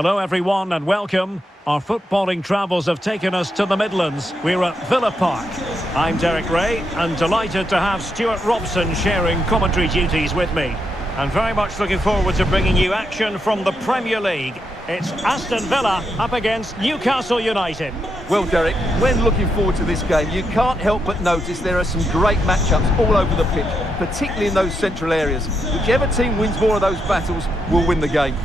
Hello everyone and welcome. Our footballing travels have taken us to the Midlands. We're at Villa Park. I'm Derek Ray and delighted to have Stuart Robson sharing commentary duties with me. And very much looking forward to bringing you action from the Premier League. It's Aston Villa up against Newcastle United. Well, Derek, when looking forward to this game, you can't help but notice there are some great matchups all over the pitch, particularly in those central areas. Whichever team wins more of those battles will win the game.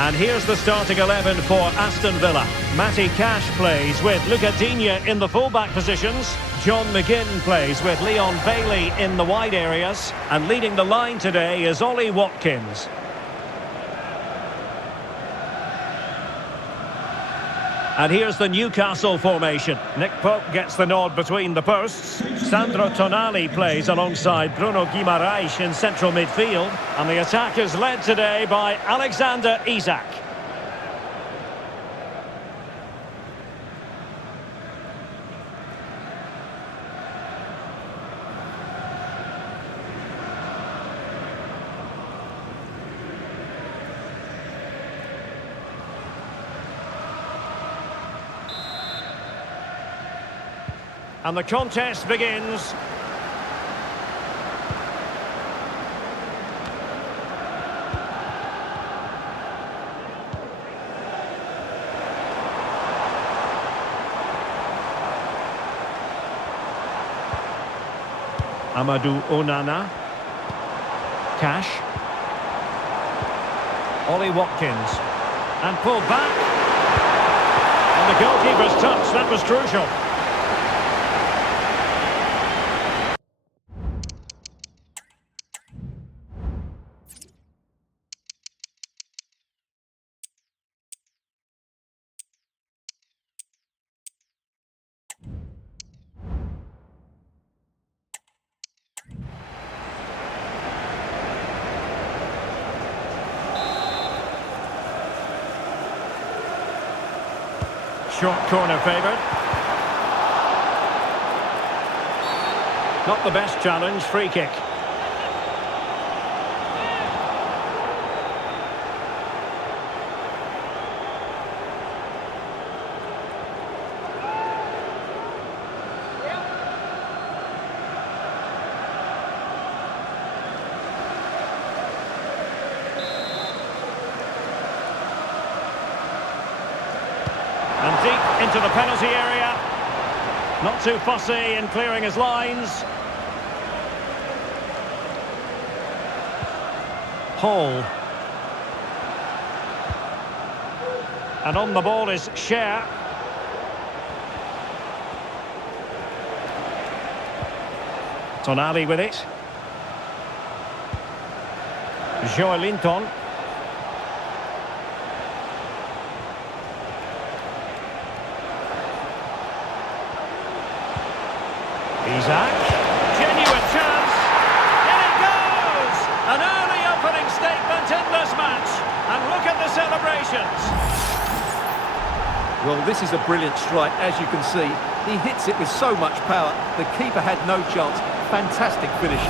And here's the starting 11 for Aston Villa. Matty Cash plays with Luca Digne in the full-back positions. John McGinn plays with Leon Bailey in the wide areas. And leading the line today is Ollie Watkins. And here's the Newcastle formation. Nick Pope gets the nod between the posts. Sandro Tonali plays alongside Bruno Guimaraes in central midfield. And the attack is led today by Alexander Isak. And the contest begins. Amadou Onana. Cash. Ollie Watkins. And pulled back. And the goalkeeper's touch, that was crucial. Short corner favoured. Not the best challenge, free kick. And deep into the penalty area. Not too fussy in clearing his lines. Hall. And on the ball is Cher. Tonali with it. Joelinton. Isak, genuine chance, and it goes! An early opening statement in this match, and look at the celebrations. Well, this is a brilliant strike, as you can see. He hits it with so much power, the keeper had no chance. Fantastic finish.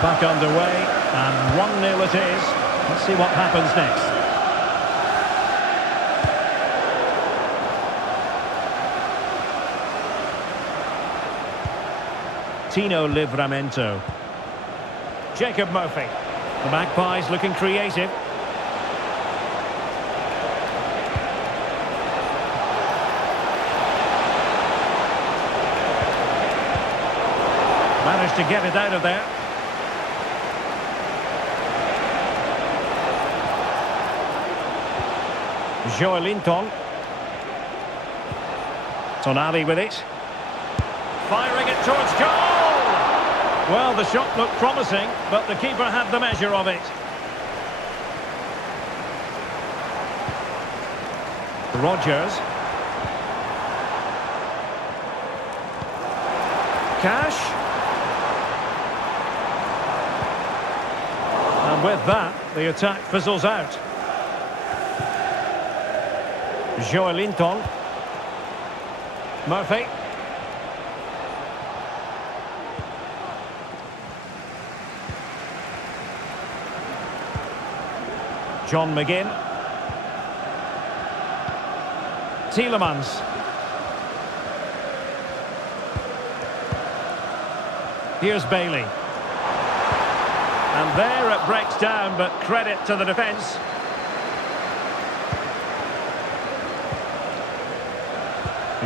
Back underway, and 1-0 it is. Let's see what happens next. Tino Livramento. Jacob Murphy. The Magpies looking creative. to get it out of there. Joelinton. Tonali with it. Firing it towards goal! Well, the shot looked promising, but the keeper had the measure of it. Rodgers. Cash. And with that, the attack fizzles out. Joelinton. Murphy. John McGinn. Tielemans. Here's Bailey. And there it breaks down, but credit to the defence.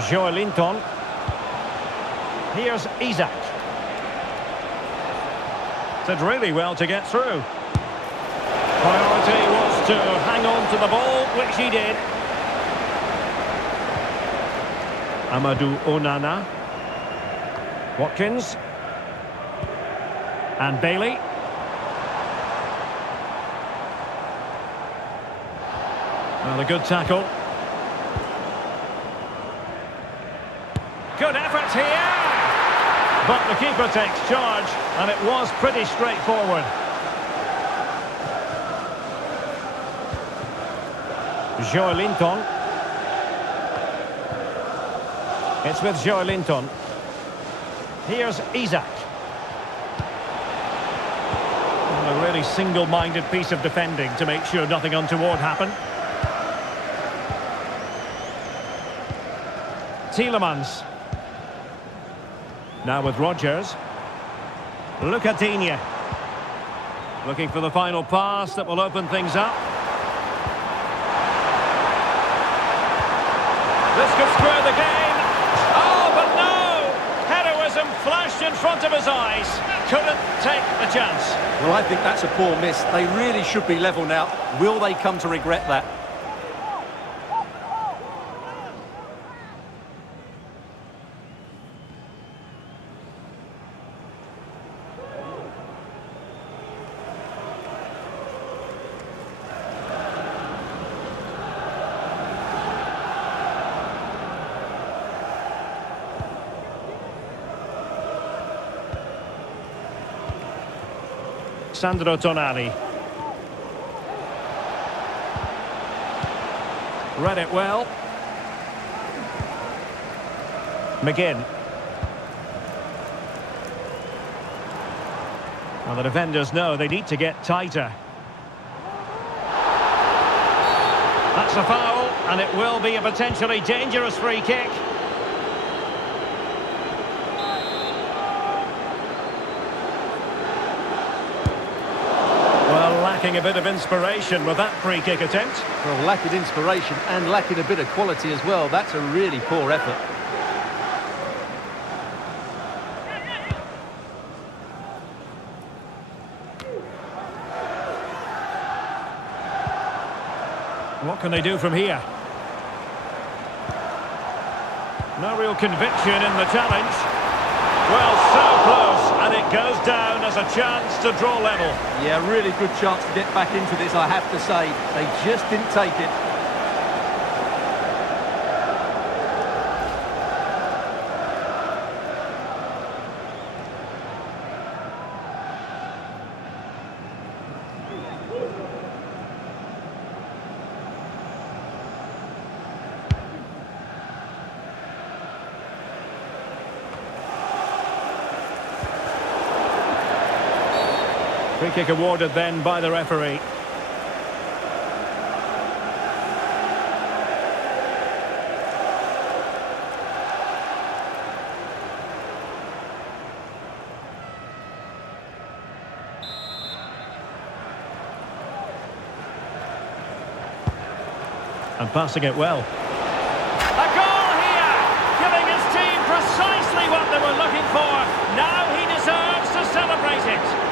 Joelinton. Here's Isak. Did really well to get through. Priority was to hang on to the ball, which he did. Amadou Onana. Watkins. And Bailey. Well, a good tackle. Good effort here! But the keeper takes charge, and it was pretty straightforward. Joelinton. It's with Joelinton. Here's Isak. A really single-minded piece of defending to make sure nothing untoward happened. Tielemans. Now with Rodgers. Lucadinha. Looking for the final pass that will open things up. This could square the game. Oh, but no! Heroism flashed in front of his eyes. Couldn't take the chance. Well, I think that's a poor miss. They really should be level now. Will they come to regret that? Sandro Tonali. Read it well. McGinn. Well, the defenders know they need to get tighter. That's a foul, and it will be a potentially dangerous free kick. Lacking a bit of inspiration with that free kick attempt. Well, lacking inspiration and lacking a bit of quality as well. That's a really poor effort. What can they do from here? No real conviction in the challenge. Well, so close, and it goes down as a chance to draw level. Yeah, really good chance to get back into this, I have to say. They just didn't take it. Free kick awarded then by the referee. And passing it well. A goal here! Giving his team precisely what they were looking for. Now he deserves denies it.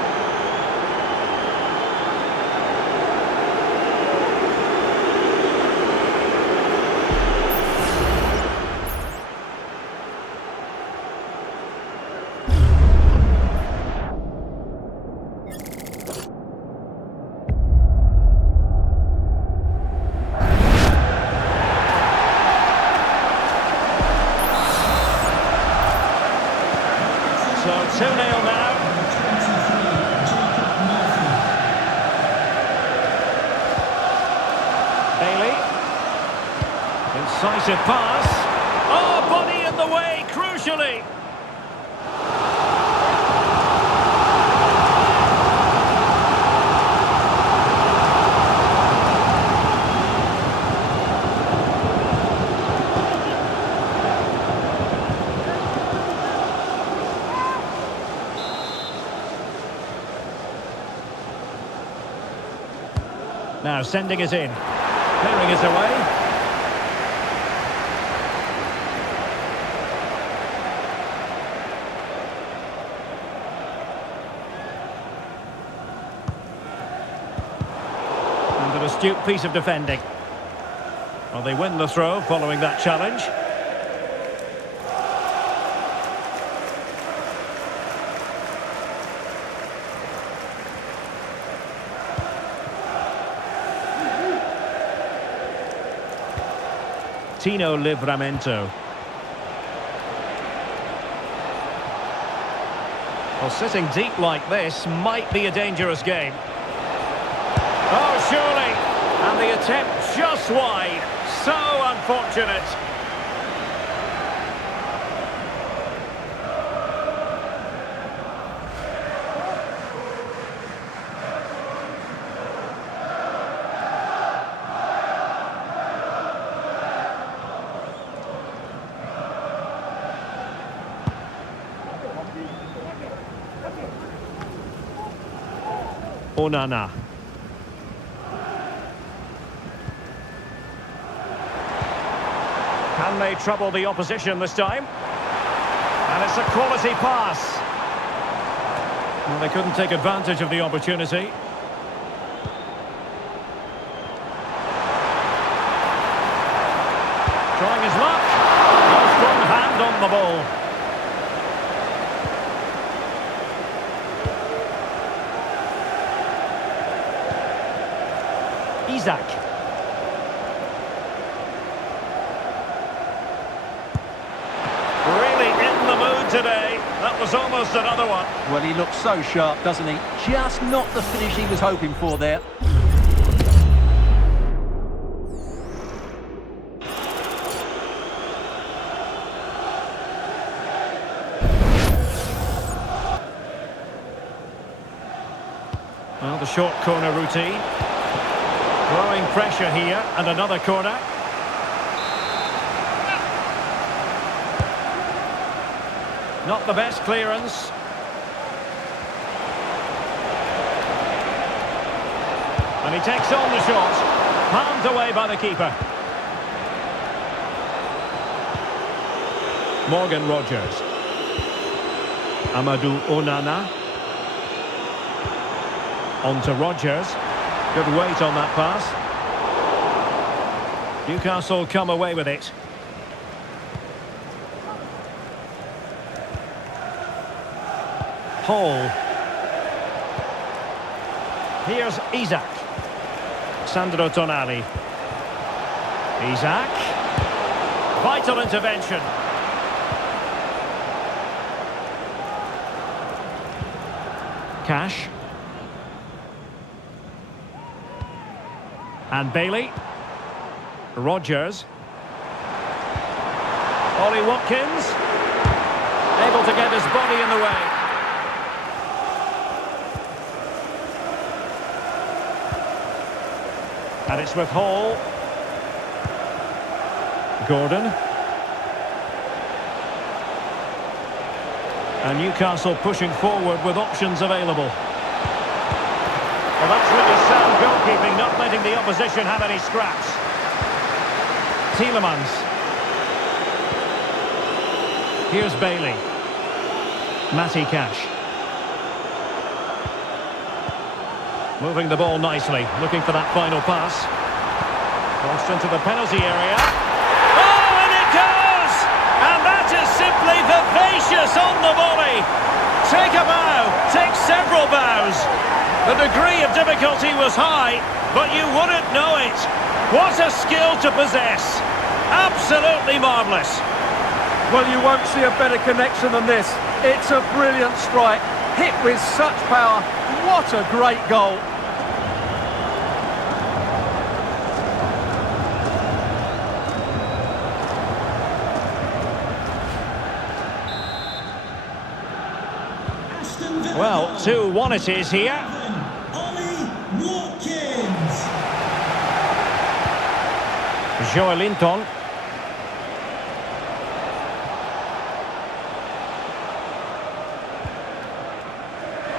So 2-0 now. Bailey. Incisive pass. Oh, body in the way, crucially. Now sending it in. Clearing it away. And an astute piece of defending. Well, they win the throw following that challenge. Tino Livramento. Well, sitting deep like this might be a dangerous game. Oh, surely! And the attempt just wide. So unfortunate. Onana. Can they trouble the opposition this time? And it's a quality pass. Well, they couldn't take advantage of the opportunity. Trying his luck. A strong hand on the ball. Isaac. Really in the mood today. That was almost another one. Well, he looks so sharp, doesn't he? Just not the finish he was hoping for there. Well, the short corner routine. Growing pressure here, and another corner. Not the best clearance. And he takes on the shot. Palmed away by the keeper. Morgan Rogers. Amadou Onana. On to Rogers. Good weight on that pass. Newcastle come away with it. Hall. Here's Isaac. Sandro Tonali. Isaac. Vital intervention. Cash. And Bailey. Rogers. Ollie Watkins. Able to get his body in the way. And it's with Hall. Gordon. And Newcastle pushing forward with options available. Well, that's really sound goalkeeping, not letting the opposition have any scraps. Tielemans. Here's Bailey. Matty Cash. Moving the ball nicely, looking for that final pass. Crossed into the penalty area. Oh, and it goes! And that is simply vivacious on the volley. Take a bow, take several bows. The degree of difficulty was high, but you wouldn't know it. What a skill to possess. Absolutely marvellous. Well, you won't see a better connection than this. It's a brilliant strike, hit with such power. What a great goal. Well, 2-1 it is here. Joelinton.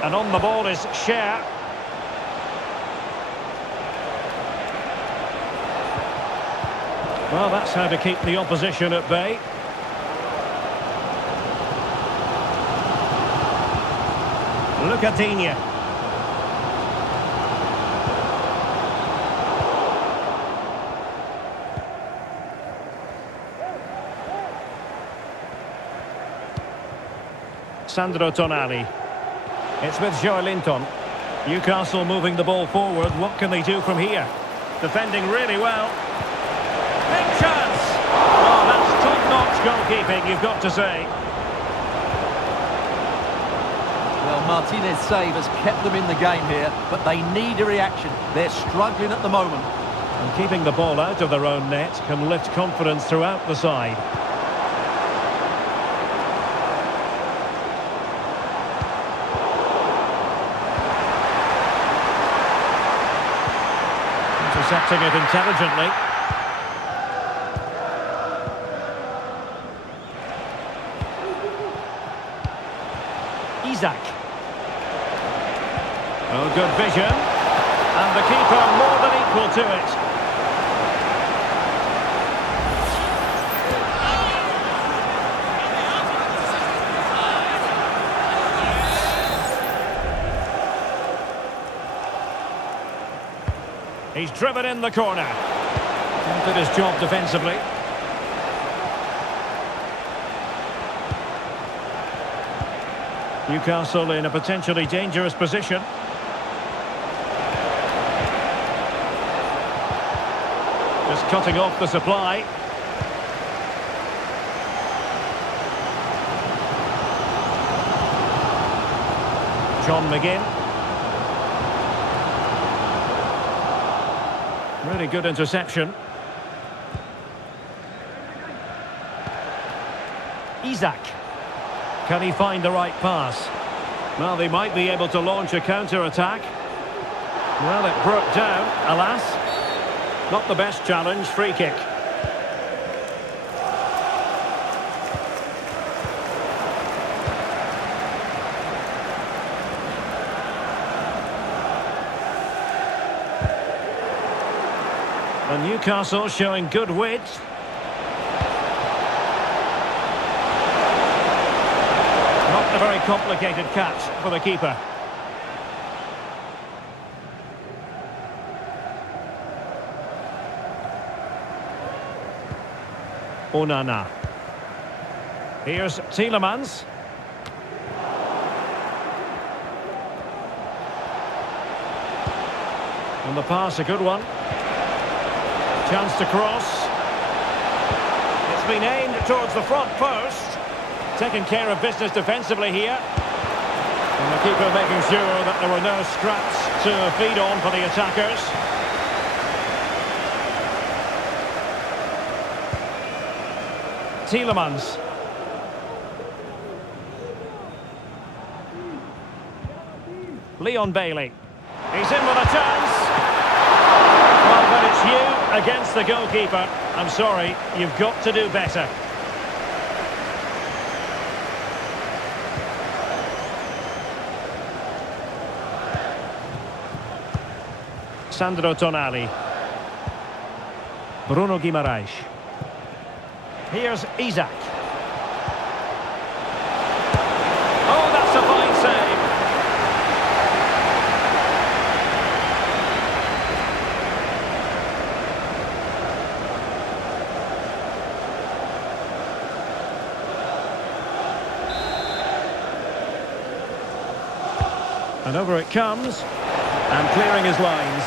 And on the ball is Cher. Well, that's how to keep the opposition at bay. Lucatinha. Sandro Tonali. It's with Joelinton. Newcastle moving the ball forward. What can they do from here? Defending really well. Big chance! Oh, that's top-notch goalkeeping, you've got to say. Well, Martinez's save has kept them in the game here, but they need a reaction. They're struggling at the moment. And keeping the ball out of their own net can lift confidence throughout the side. Intercepting it intelligently. Isak. Oh, good vision. And the keeper more than equal to it. He's driven in the corner. And did his job defensively. Newcastle in a potentially dangerous position. Just cutting off the supply. John McGinn. Really good interception. Isak. Can he find the right pass? Well, they might be able to launch a counter-attack. Well, it broke down, alas. Not the best challenge, free kick. And Newcastle showing good width. Not a very complicated catch for the keeper. Onana. Here's Tielemans. And the pass, a good one. Chance to cross. It's been aimed towards the front post. Taking care of business defensively here. And the keeper making sure that there were no scraps to feed on for the attackers. Tielemans. Leon Bailey. He's in with a chance. Well, but it's you against the goalkeeper. I'm sorry, you've got to do better. Sandro Tonali. Bruno Guimaraes. Here's Isak. Oh, that's a fine save. And over it comes. And clearing his lines.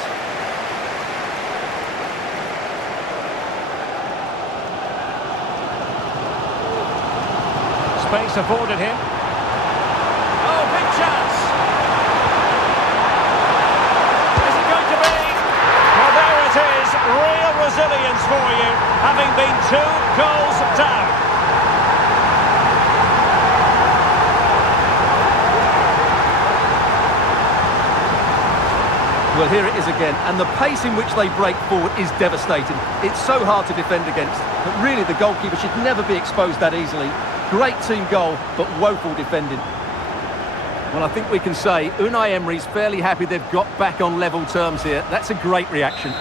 Space afforded him. Oh, big chance! Is it going to be? Well, there it is. Real resilience for you, having been 2 goals down. Well, here it is again, and the pace in which they break forward is devastating. It's so hard to defend against, but really the goalkeeper should never be exposed that easily. Great team goal, but woeful defending. Well, I think we can say Unai Emery's fairly happy they've got back on level terms here. That's a great reaction.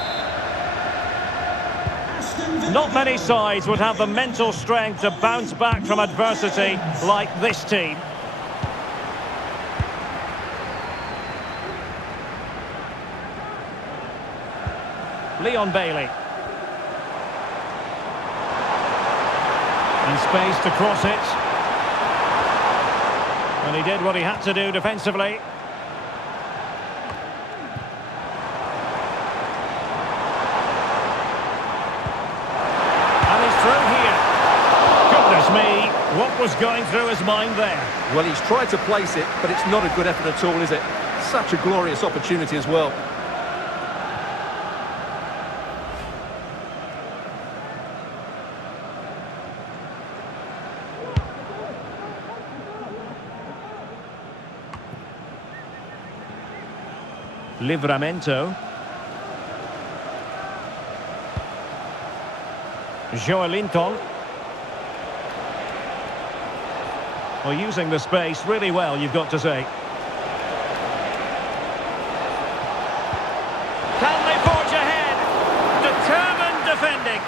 Not many sides would have the mental strength to bounce back from adversity like this team. Leon Bailey. And space to cross it. And he did what he had to do defensively. And he's through here. Goodness me, what was going through his mind there? Well, he's tried to place it, but it's not a good effort at all, is it? Such a glorious opportunity as well. Livramento. Joelinton. Well, using the space really well, you've got to say. Can they forge ahead? Determined defending.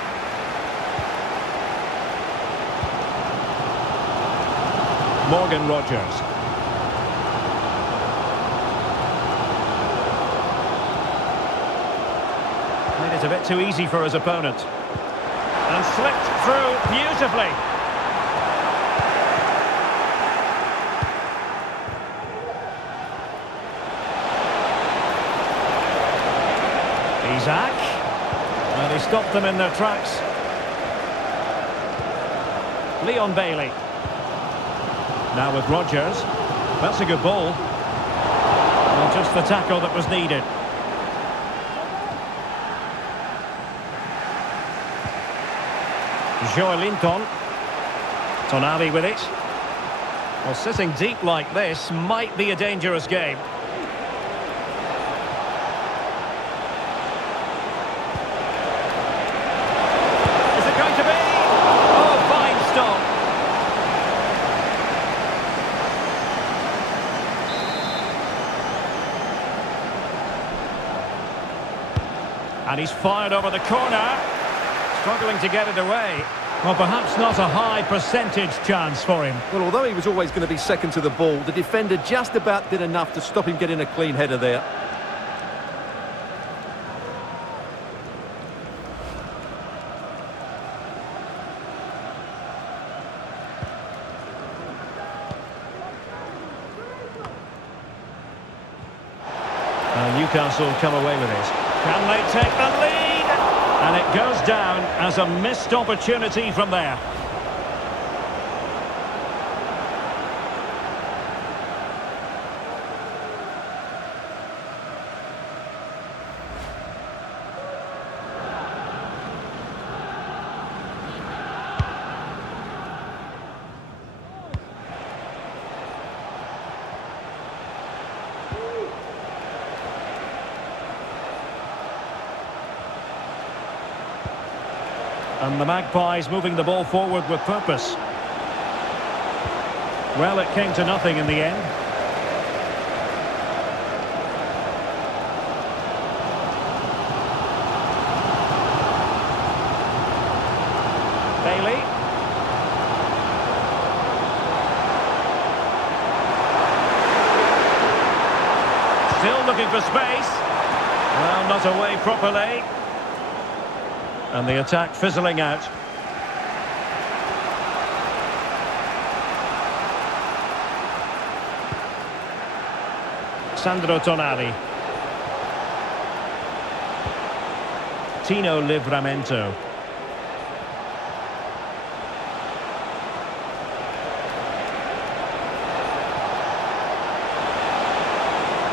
Morgan Rogers. It's a bit too easy for his opponent. And slipped through beautifully. Isaac. And he stopped them in their tracks. Leon Bailey. Now with Rogers. That's a good ball. Well, just the tackle that was needed. Joelinton. Tonali with it. Well, sitting deep like this might be a dangerous game. Is it going to be? Oh, fine stop. And he's fired over the corner. Struggling to get it away. Well, perhaps not a high percentage chance for him. Well, although he was always going to be second to the ball, the defender just about did enough to stop him getting a clean header there. Newcastle come away with it. Can they take the lead? And it goes down as a missed opportunity from there. And the Magpies moving the ball forward with purpose. Well, it came to nothing in the end. Bailey. Still looking for space. Well, not away properly. And the attack fizzling out. Sandro Tonali. Tino Livramento.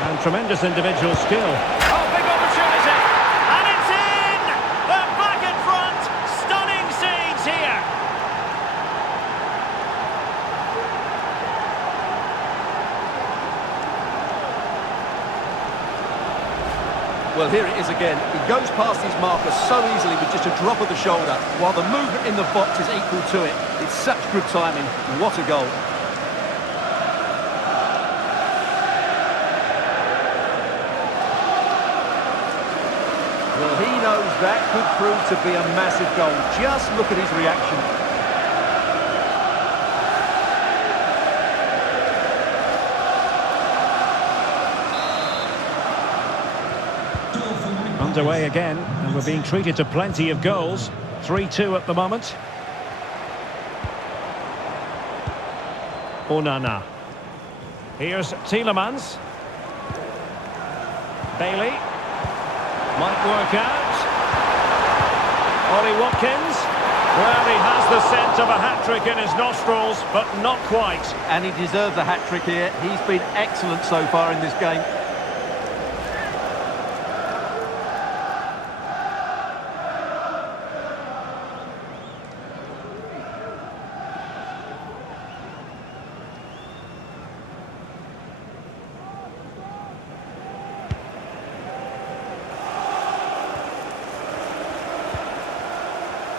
And tremendous individual skill. Oh, big opportunity! And it's in! They're back in front! Stunning scenes here! Well, here it is again. He goes past his marker so easily with just a drop of the shoulder, while the movement in the box is equal to it. It's such good timing. What a goal. Well, he knows that could prove to be a massive goal. Just look at his reaction. Underway again, and we're being treated to plenty of goals. 3-2 at the moment. Onana. Here's Tielemans. Bailey. Might work out. Ollie Watkins. Well, he has the scent of a hat-trick in his nostrils, but not quite. And he deserves a hat-trick here. He's been excellent so far in this game.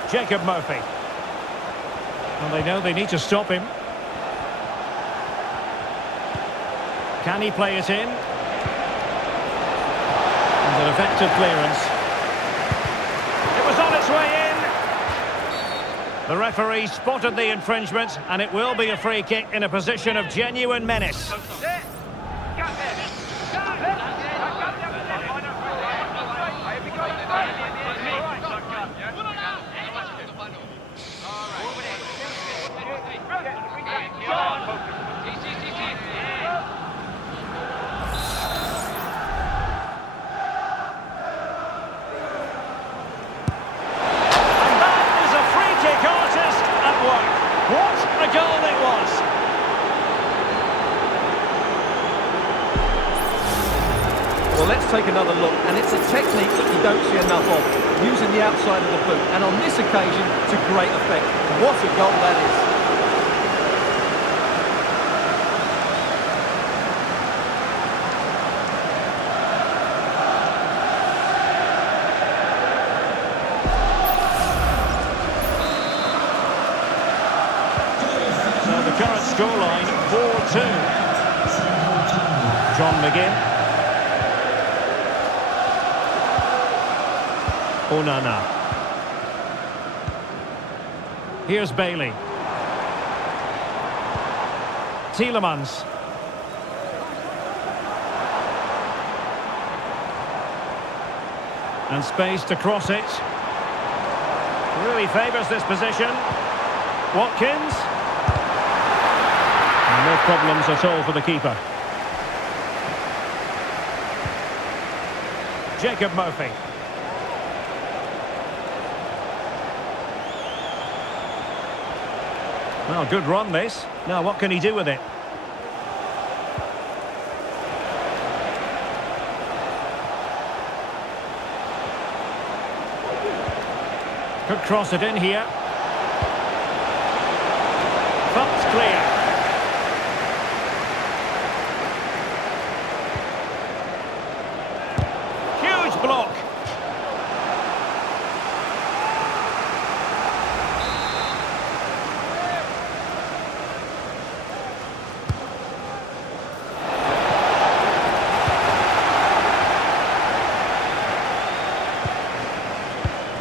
Jacob Murphy. Well, they know they need to stop him. Can he play it in? And an effective clearance. It was on its way in. The referee spotted the infringement, and it will be a free kick in a position of genuine menace. What a goal it was! Well, let's take another look, and it's a technique that you don't see enough of, using the outside of the boot, and on this occasion, to great effect. What a goal that is! Current scoreline 4-2. John McGinn. Onana. Here's Bailey. Tielemans. And space to cross it. Really favours this position. Watkins. No problems at all for the keeper. Jacob Murphy. Well, good run this. Now what can he do with it? Could cross it in here. But clear. Block.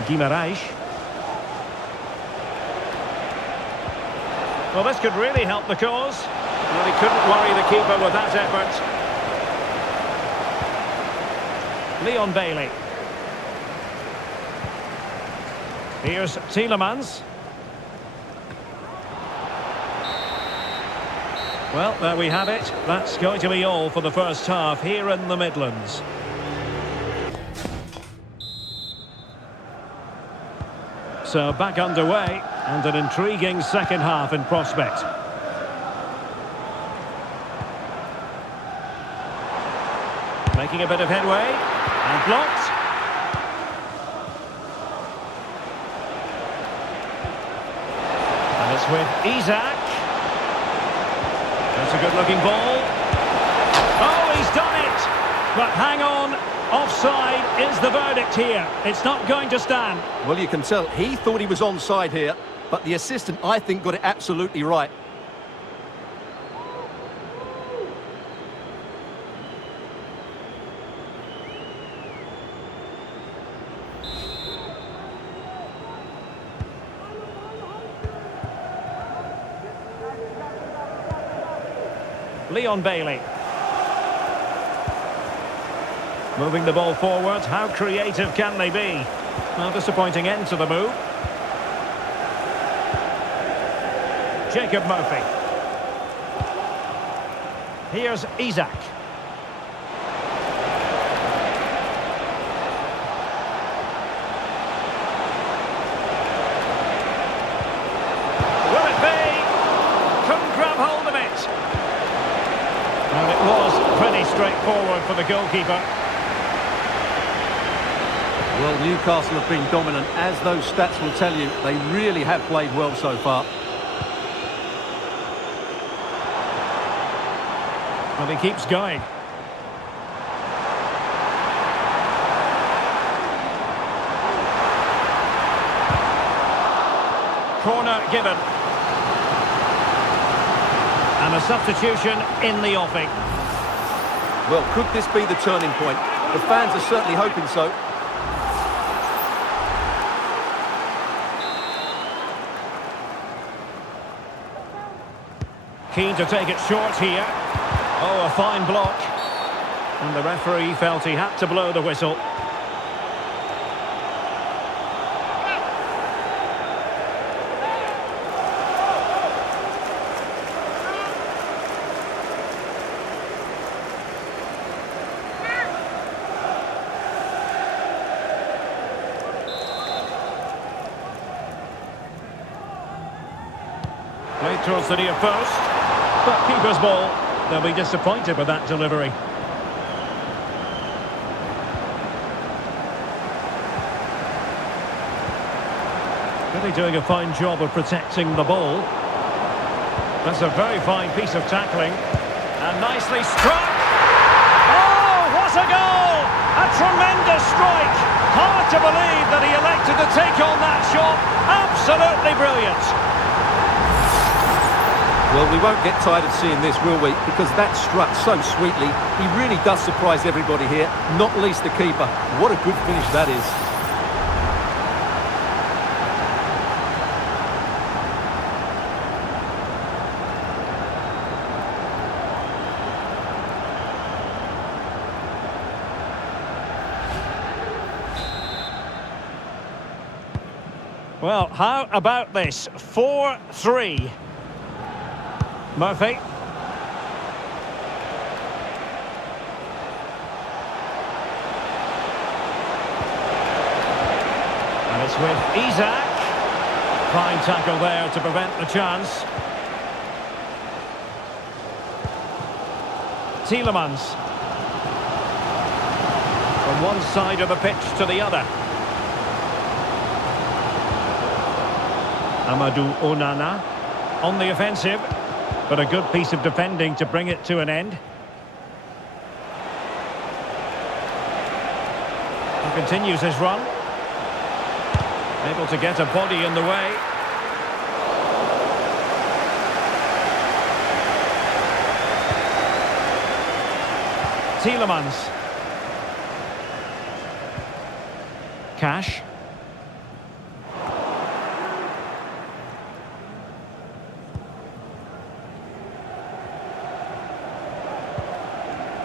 Guimaraes. Well, this could really help the cause. Well, he couldn't worry the keeper with that effort. Leon Bailey. Here's Tielemans. Well, there we have it. That's going to be all for the first half here in the Midlands. So back underway, and an intriguing second half in prospect. Making a bit of headway, and blocked. And it's with Isak. That's a good-looking ball. Oh, he's done it! But hang on, offside is the verdict here. It's not going to stand. Well, you can tell he thought he was onside here, but the assistant, I think, got it absolutely right. Leon Bailey. Moving the ball forward. How creative can they be? Well, disappointing end to the move. Jacob Murphy. Here's Isak. Will it be? Couldn't grab hold of it. And it was pretty straightforward for the goalkeeper. Well, Newcastle have been dominant, as those stats will tell you. They really have played well so far. Well, he keeps going. Corner given. And a substitution in the offing. Well, could this be the turning point? The fans are certainly hoping so. Keen to take it short here. Oh, a fine block. And the referee felt he had to blow the whistle. Played towards the near post. But keeper's ball. They'll be disappointed with that delivery. Really doing a fine job of protecting the ball. That's a very fine piece of tackling. And nicely struck. Oh, what a goal! A tremendous strike. Hard to believe that he elected to take on that shot. Absolutely brilliant. Well, we won't get tired of seeing this, will we? Because that struck so sweetly. He really does surprise everybody here, not least the keeper. What a good finish that is. Well, how about this? 4-3. Murphy. And it's with Isak. Fine tackle there to prevent the chance. Tielemans. From one side of the pitch to the other. Amadou Onana on the offensive. But a good piece of defending to bring it to an end. He continues his run. Able to get a body in the way. Tielemans. Cash.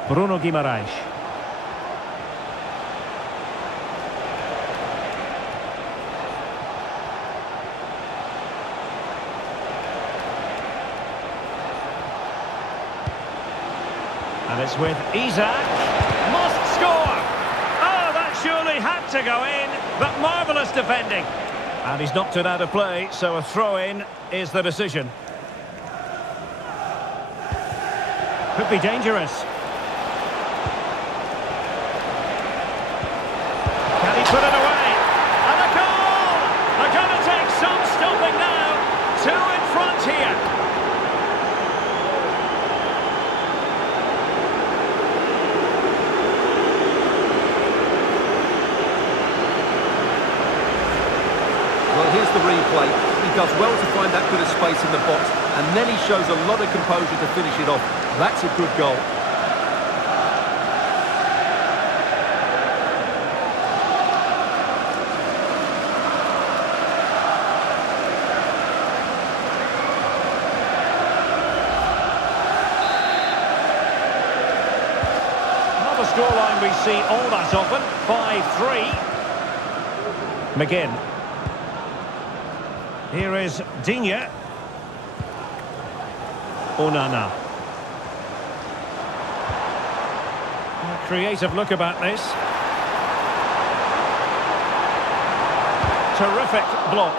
Bruno Guimaraes. And it's with Isak. Must score! Oh, that surely had to go in, but marvellous defending. And he's knocked it out of play, so a throw-in is the decision. Could be dangerous. Can he put it away? And a goal! They're going to take some stopping now. Two in front here. Well, here's the replay. He does well to find that bit of space in the box, and then he shows a lot of composure to finish it off. That's a good goal. Not a scoreline we see all that often. 5-3. McGinn. Here is Digne. Onana. A creative look about this. Terrific block.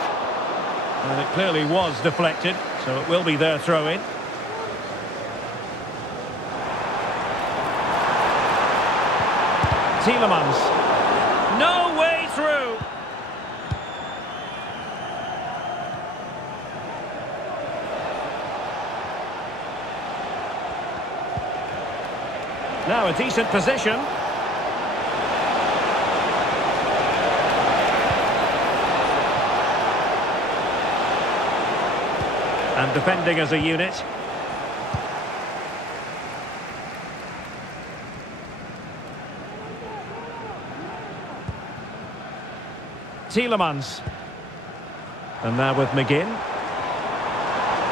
And it clearly was deflected, so it will be their throw-in. Tielemans. No way through. Now a decent position. And defending as a unit. Tielemans. And now with McGinn.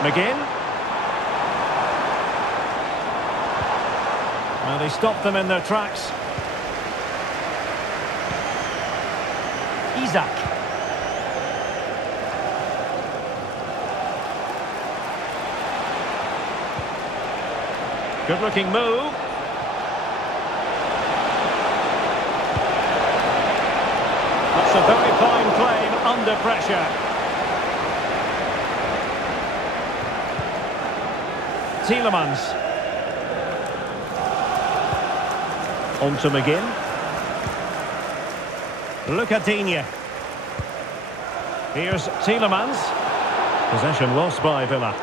McGinn. Well, they stopped them in their tracks. Isak. Good-looking move. That's a very fine claim under pressure. Tielemans. On to McGinn. Look at Digne. Here's Tielemans. Possession lost by Villa.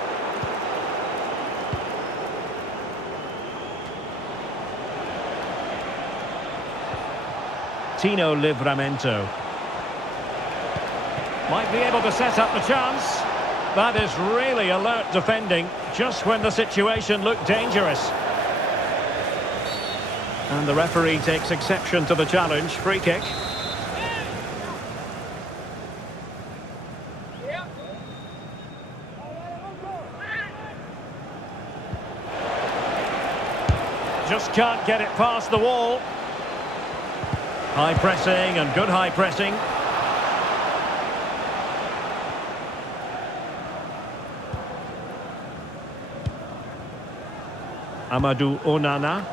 Tino Livramento. Might be able to set up the chance. That is really alert defending, just when the situation looked dangerous. And the referee takes exception to the challenge. Free kick. Just can't get it past the wall. High pressing and good high pressing. Amadou Onana.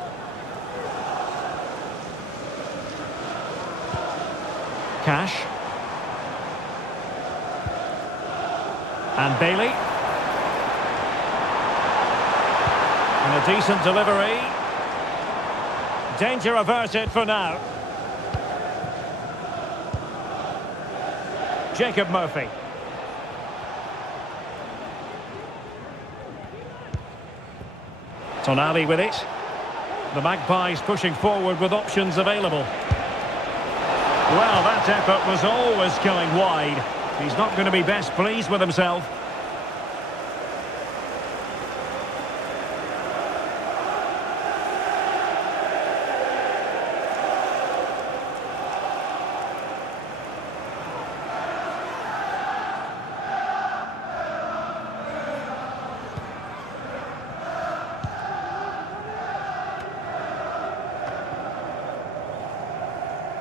Cash. And Bailey. And a decent delivery. Danger averted for now. Jacob Murphy. Tonali with it. The Magpies pushing forward with options available. Well, that effort was always going wide. He's not going to be best pleased with himself.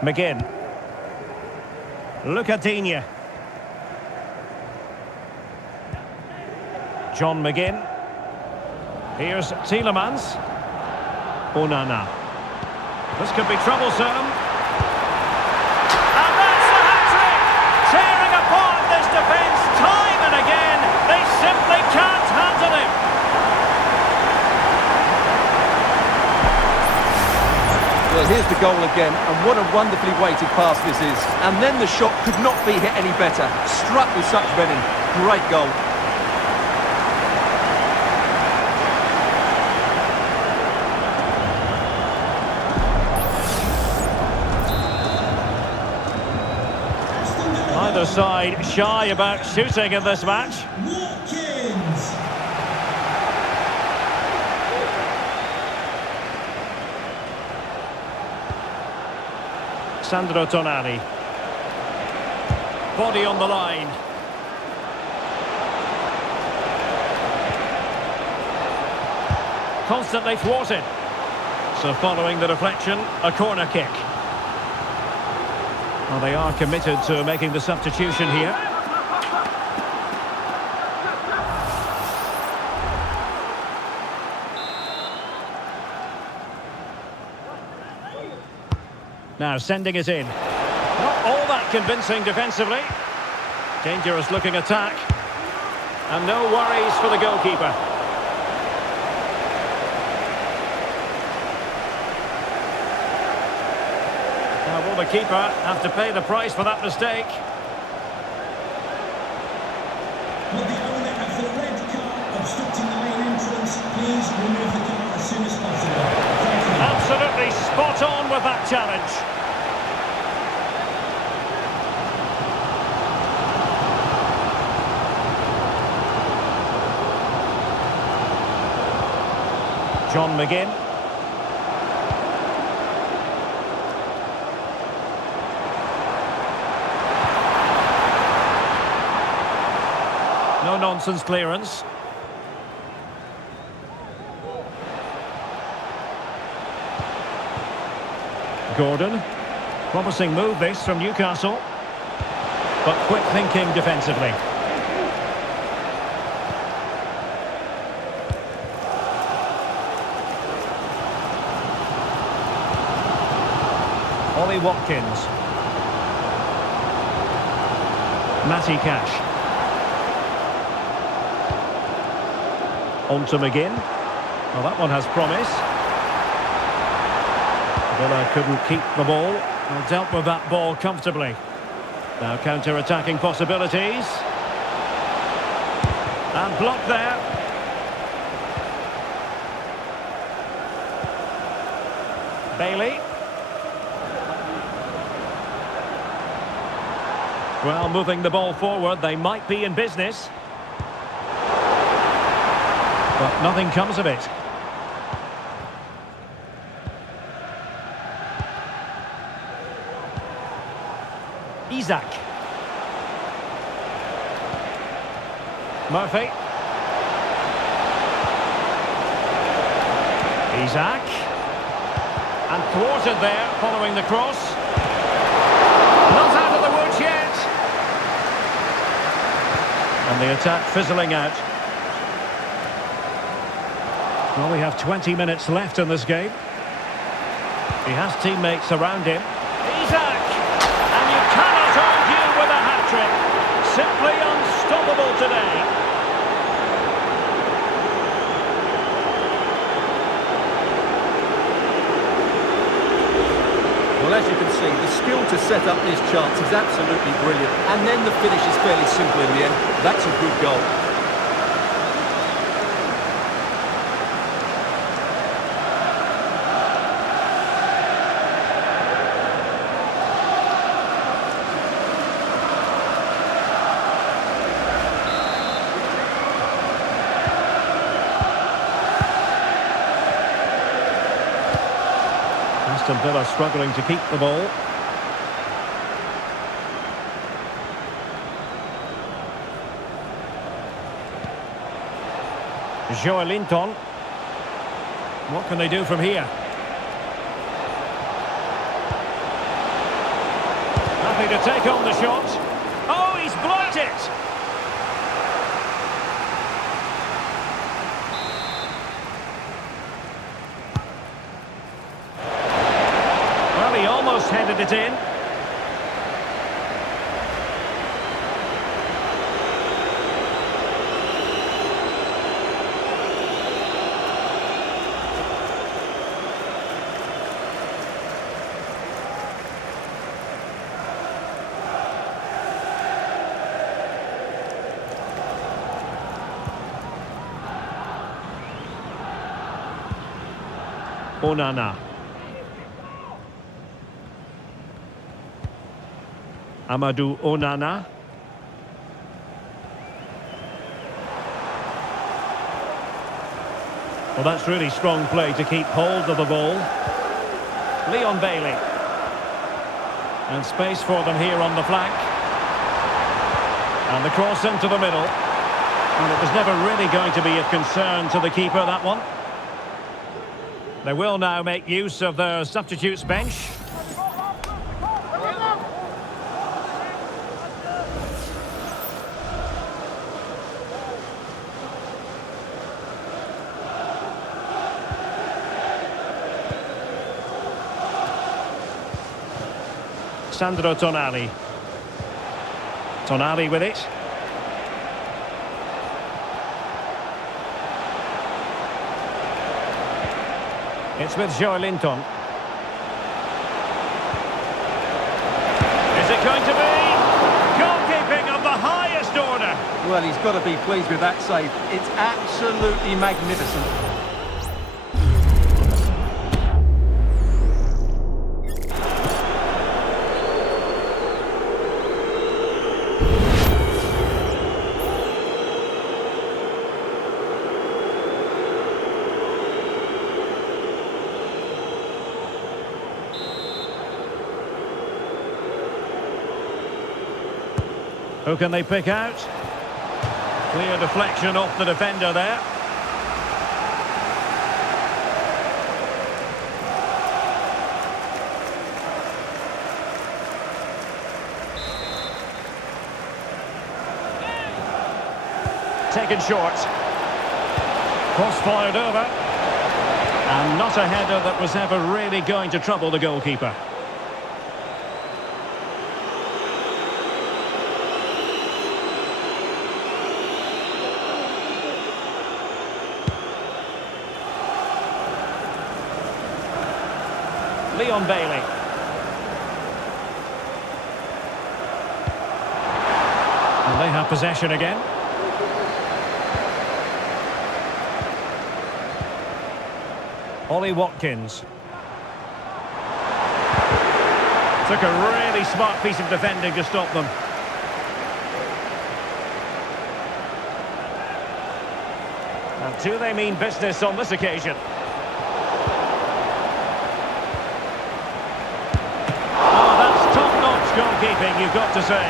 McGinn. Look at Digne. John McGinn. Here's Tielemans. Onana. This could be troublesome. And that's the hat-trick! Tearing apart this defence time and again. They simply can't handle him. Well, here's the goal again, and what a wonderfully weighted pass this is. And then the shot could not be hit any better. Struck with such venom. Great goal. Either side shy about shooting in this match. Sandro Tonali. Body on the line. Constantly thwarted. So following the deflection, a corner kick. Well, they are committed to making the substitution here. Now sending it in. Not all that convincing defensively. Dangerous looking attack. And no worries for the goalkeeper. Now will the keeper have to pay the price for that mistake? Will the owner of the red car obstructing the main entrance please remove the car as soon as possible? Thank you. Absolutely spot on with that challenge. John McGinn. No nonsense clearance. Gordon. Promising move this from Newcastle. But quick thinking defensively. Ollie Watkins. Matty Cash. On to McGinn. Well, that one has promise. Villa couldn't keep the ball. Well, dealt with that ball comfortably. Now counter-attacking possibilities. And blocked there. Bailey. Well, moving the ball forward, they might be in business. But nothing comes of it. Isaac. Murphy. Isaac. And thwarted there, following the cross. Not out of the woods yet. And the attack fizzling out. Well, we have 20 minutes left in this game. He has teammates around him. Isaac! And you cannot argue with a hat-trick. Simply unstoppable today. Well, as you can see, the skill to set up this chance is absolutely brilliant. And then the finish is fairly simple in the end. That's a good goal. Aston Villa struggling to keep the ball. Joelinton. What can they do from here? Happy to take on the shot. Oh, he's blocked it! headed it in. Onana. Amadou Onana. Well, that's really strong play to keep hold of the ball. Leon Bailey. And space for them here on the flank. And the cross into the middle. And it was never really going to be of concern to the keeper, that one. They will now make use of their substitutes bench. Sandro Tonali. Tonali with it. It's with Joelinton. Is it going to be? Goalkeeping of the highest order. Well, he's got to be pleased with that save. It's absolutely magnificent. Who can they pick out? Clear deflection off the defender there. Taken short. Cross fired over. And not a header that was ever really going to trouble the goalkeeper. Leon Bailey. And they have possession again. Ollie Watkins. Took a really smart piece of defending to stop them. And do they mean business on this occasion? Goalkeeping, you've got to say.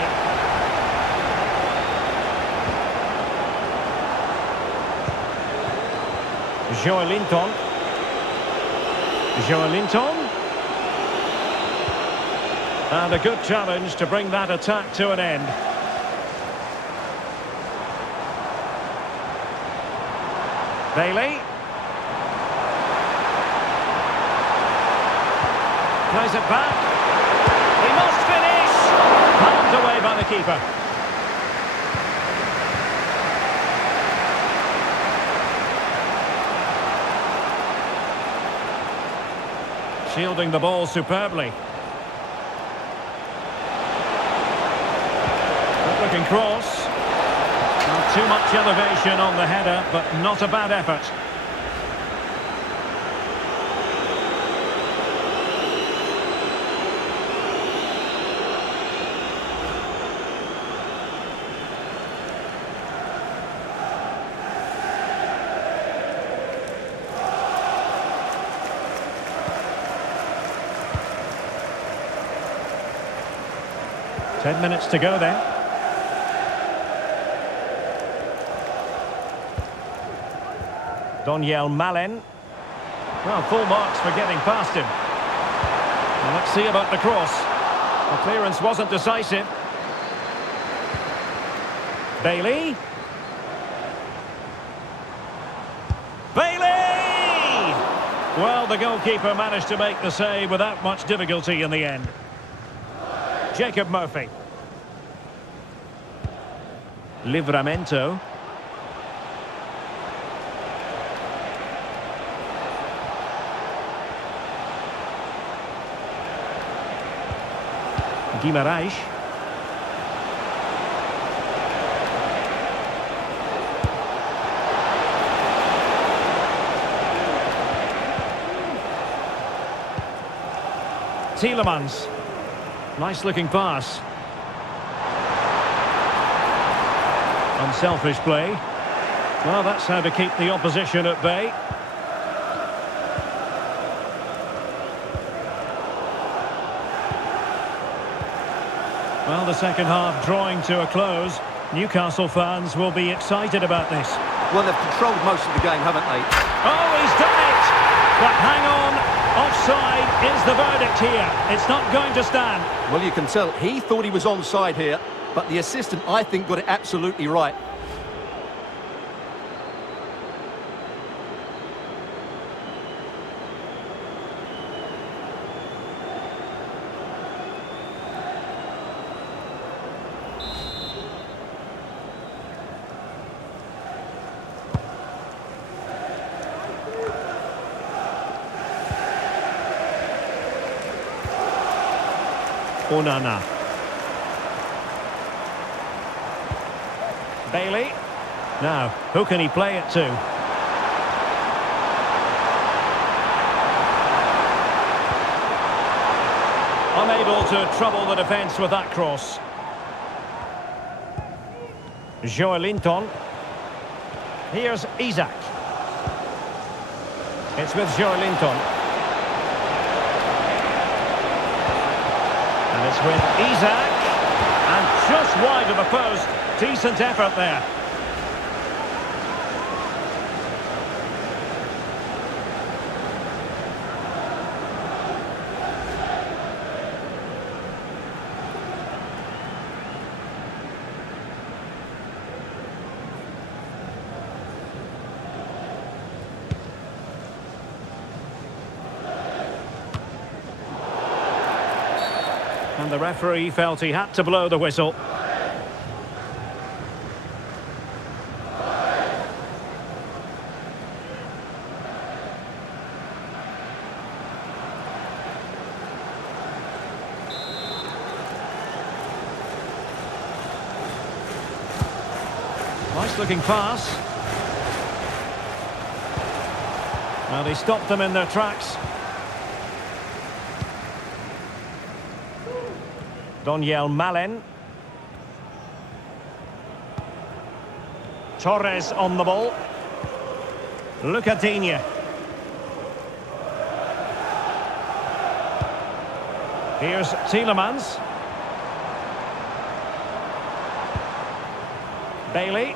Joelinton. Joelinton. And a good challenge to bring that attack to an end. Bailey. Plays it back. He must finish. Palmed away by the keeper. Shielding the ball superbly. Good looking cross. Not too much elevation on the header, but not a bad effort. Ten minutes to go then. Donyell Malen. Well, full marks for getting past him. Well, let's see about the cross. The clearance wasn't decisive. Bailey. Bailey! Well, the goalkeeper managed to make the save without much difficulty in the end. Jacob Murphy. Livramento. Guimarães. Tielemans. Nice looking pass. Unselfish play. Well, that's how to keep the opposition at bay. Well, the second half drawing to a close. Newcastle fans will be excited about this. Well, they've controlled most of the game, haven't they? Oh, he's done it! But hang on. Offside is the verdict here. It's not going to stand. Well, you can tell he thought he was onside here, but the assistant, I think, got it absolutely right. Onana. Bailey. Now, who can he play it to? Unable to trouble the defence with that cross. Joelinton. Here's Isaac. It's with Joelinton. And it's with Isaac. And just wide of the post. Decent effort there. And the referee felt he had to blow the whistle. Nice looking pass. Well, he stopped them in their tracks. Doniel Malen. Torres on the ball. Lucadinha. Here's Tielemans. Bailey.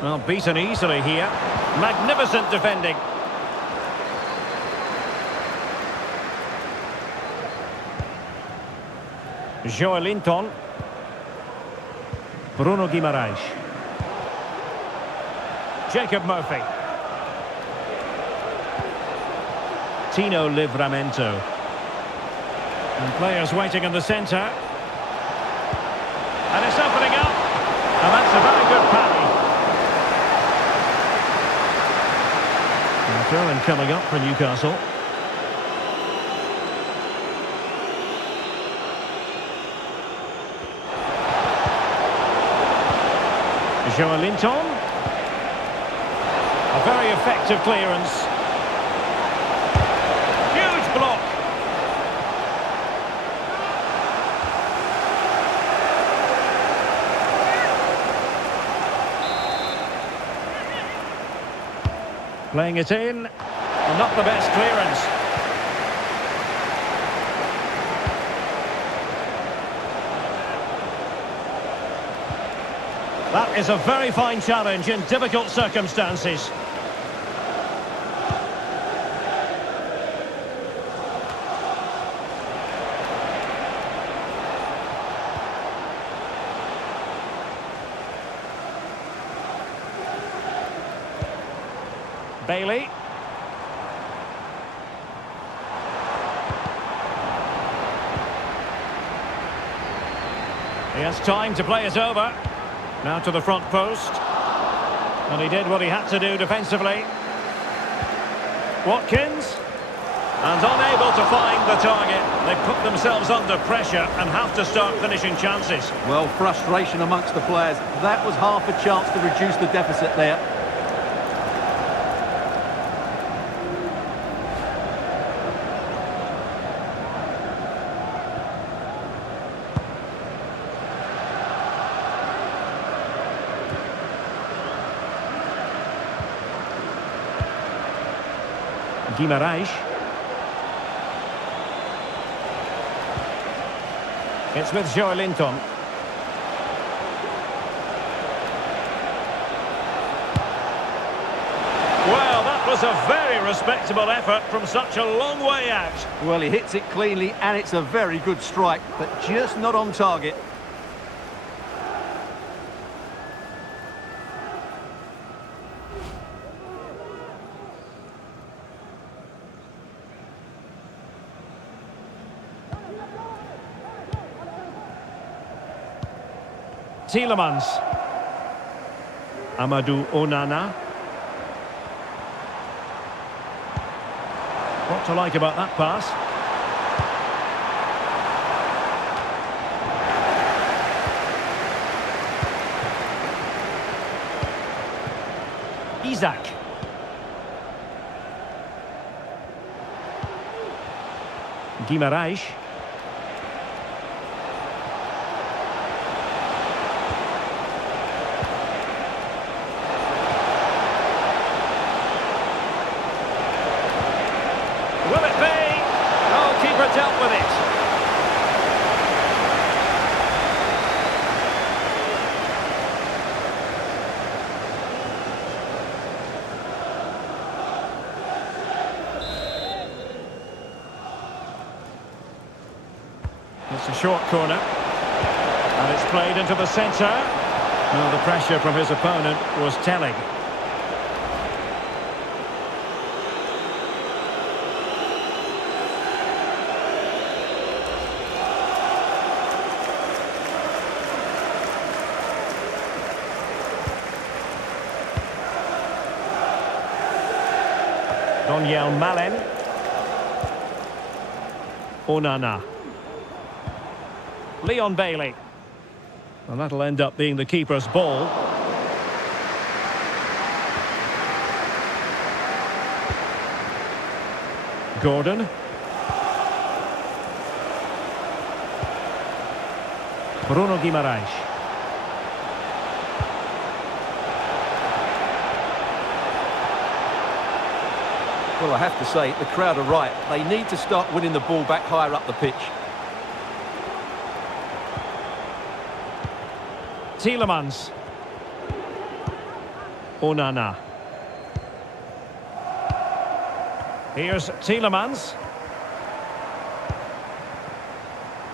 Well, beaten easily here. Magnificent defending. Joelinton. Bruno Guimarães. Jacob Murphy. Tino Livramento. And players waiting in the centre. And it's opening up. And that's a very good parry. And a throw-in coming up for Newcastle. Joelinton. A very effective clearance. Huge block. Playing it in. Not the best clearance. That is a very fine challenge in difficult circumstances. Bailey. He has time to play it over. Now to the front post. And he did what he had to do defensively. Watkins. And unable to find the target. They put themselves under pressure and have to start finishing chances. Well, frustration amongst the players. That was half a chance to reduce the deficit there. Guimarães. It's with Joelinton. Well, that was a very respectable effort from such a long way out. Well, he hits it cleanly and it's a very good strike, but just not on target. Tielemans. Amadou Onana. What to like about that pass? Isaac. Guimarães. Will it be? Goalkeeper dealt with it. It's a short corner. And it's played into the centre. Well, the pressure from his opponent was telling. Malen. Onana. Leon Bailey. And that'll end up being the keeper's ball. Gordon. Bruno Guimarães. Well, I have to say, the crowd are right. They need to start winning the ball back higher up the pitch. Tielemans. Onana. Here's Tielemans.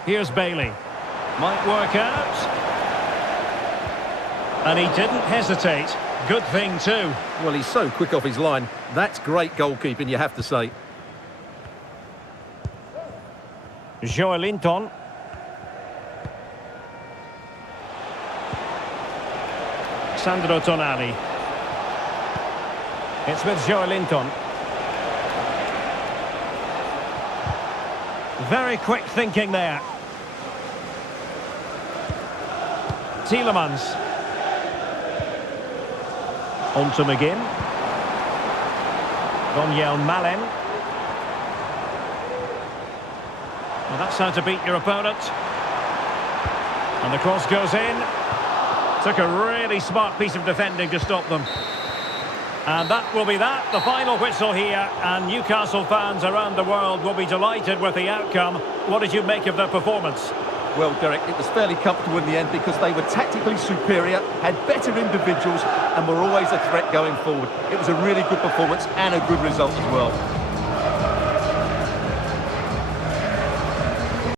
Here's Bailey. Might work out. And he didn't hesitate. Good thing too. Well, he's so quick off his line. That's great goalkeeping, you have to say. Joelinton. Sandro Tonali. It's with Joelinton. Very quick thinking there. Tielemans. On to McGinn. Malen. Well, that's how to beat your opponent. And the cross goes in. Took a really smart piece of defending to stop them. And that will be that, the final whistle here. And Newcastle fans around the world will be delighted with the outcome. What did you make of their performance? Well, Derek, it was fairly comfortable in the end because they were tactically superior, had better individuals and were always a threat going forward. It was a really good performance and a good result as well.